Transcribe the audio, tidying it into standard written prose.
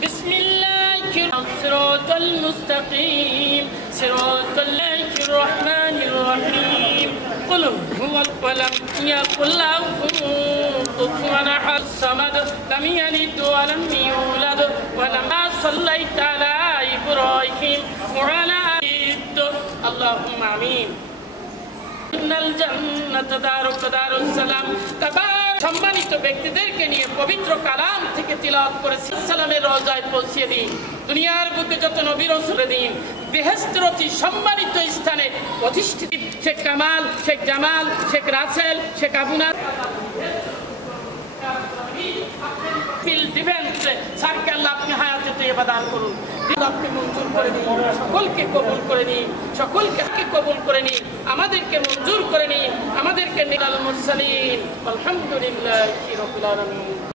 বিসমিল্লাহির সিরাতাল মুস্তাকিম সিরাতাল রহমানির রহিম কুল হুয়াল ওয়ালাম ইয়াকুল লাহু কুফুয়ান আহাদ সামাদ লাম ইয়ালিদ ওয়া লাম ইউলাদ ওয়া লাম সাল্লাইতা আলা ইব্রাহিম ওয়া আলা আল্লাহুম্মা আমিন। ইন্নাল জান্নাতা দারুস সালাম। সম্মানিত ব্যক্তিদেরকে নিয়ে পবিত্র কালাম থেকে তিলাওয়াত করে সালামের রওজায় পৌঁছিয়ে দিন। দুনিয়ার বুকে যত নবী রাসূল দিন বেহেশতের অতি সম্মানিত স্থানে প্রতিষ্ঠিত শেখ কামাল, শেখ জামাল, শেখ রাসেল, শেখ আবুনা ডিফেন্সে স্যারকে আল্লাহ আপনি হায়াতে তৈয়বা দান করুন। আপনি মঞ্জুর করে নিন, সকলকে কবুল করে নিন, সকলকে কবুল করে নিন, আমাদেরকে মঞ্জুর করে নিন, আমাদেরকে নিলাল মুরসালিন আলহামদুলিল্লাহি রাব্বিল আলামিন।